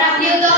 Trafił do